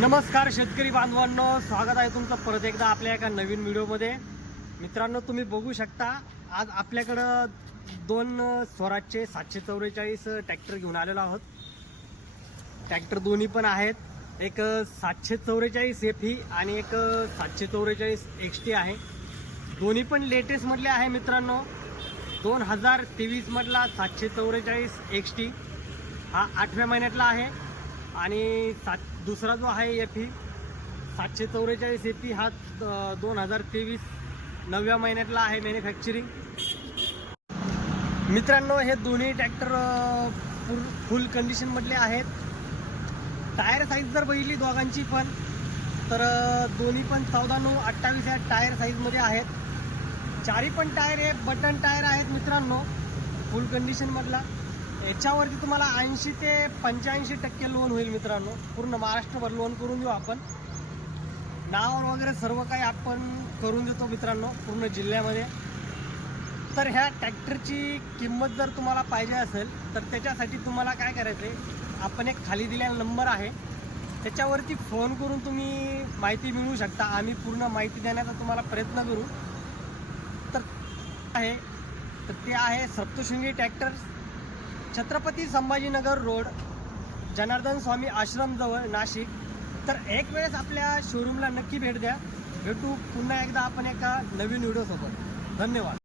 नमस्कार शेतकरी बांधवांनो, स्वागत आहे तुमचं परत एकदा आपल्या एका नवीन व्हिडिओमध्ये। मित्रांनो, तुम्ही बघू शकता आज आपल्याकडं दोन स्वराजचे 744 ट्रॅक्टर घेऊन आलेलो आहोत। ट्रॅक्टर दोन्ही पण आहेत, एक 744 FE आणि एक 744 XT आहे। दोन्ही पण लेटेस्ट मधले आहे मित्रांनो। 2023 मधला 744 XT हा 8व्या महिन्यातला आहे आणि दुसरा जो आहे FE 744 FE हा 2023 9व्या महिन्यातला आहे मॅन्युफॅक्चरिंग। मित्रांनो, हे दोन्ही ट्रॅक्टर फुल कंडिशन मधले आहेत। टायर साईज जर बघितली दोघांची पण तर दोन्ही पण 14-9-28 या टायर साईज मध्ये आहेत। चारी पण टायर हे बटन टायर आहेत मित्रांनो, फुल कंडिशन मधला। याच्यावरती तुम्हाला 80 ते 85% लोन होईल मित्रांनो। पूर्ण महाराष्ट्रभर लोन करून देऊ आपण, नावावर वगैरे सर्व काही आपण करून देतो मित्रांनो पूर्ण जिल्ह्यामध्ये। तर ह्या ट्रॅक्टरची किंमत जर तुम्हाला पाहिजे असेल तर त्याच्यासाठी तुम्हाला काय करायचं आहे, आपण एक खाली दिलेला नंबर आहे त्याच्यावरती फोन करून तुम्ही माहिती मिळवू शकता। आम्ही पूर्ण माहिती देण्याचा तुम्हाला प्रयत्न करू। तर ते आहे सप्तशृंगी ट्रॅक्टर्स, छत्रपती संभाजीनगर रोड, जनार्दन स्वामी आश्रम जवळ, नाशिक। तर एक वेळेस आपल्या शोरूमला नक्की भेट द्या। भेटू पुन्हा एकदा आपण एका नवीन व्हिडिओ सोबत। धन्यवाद।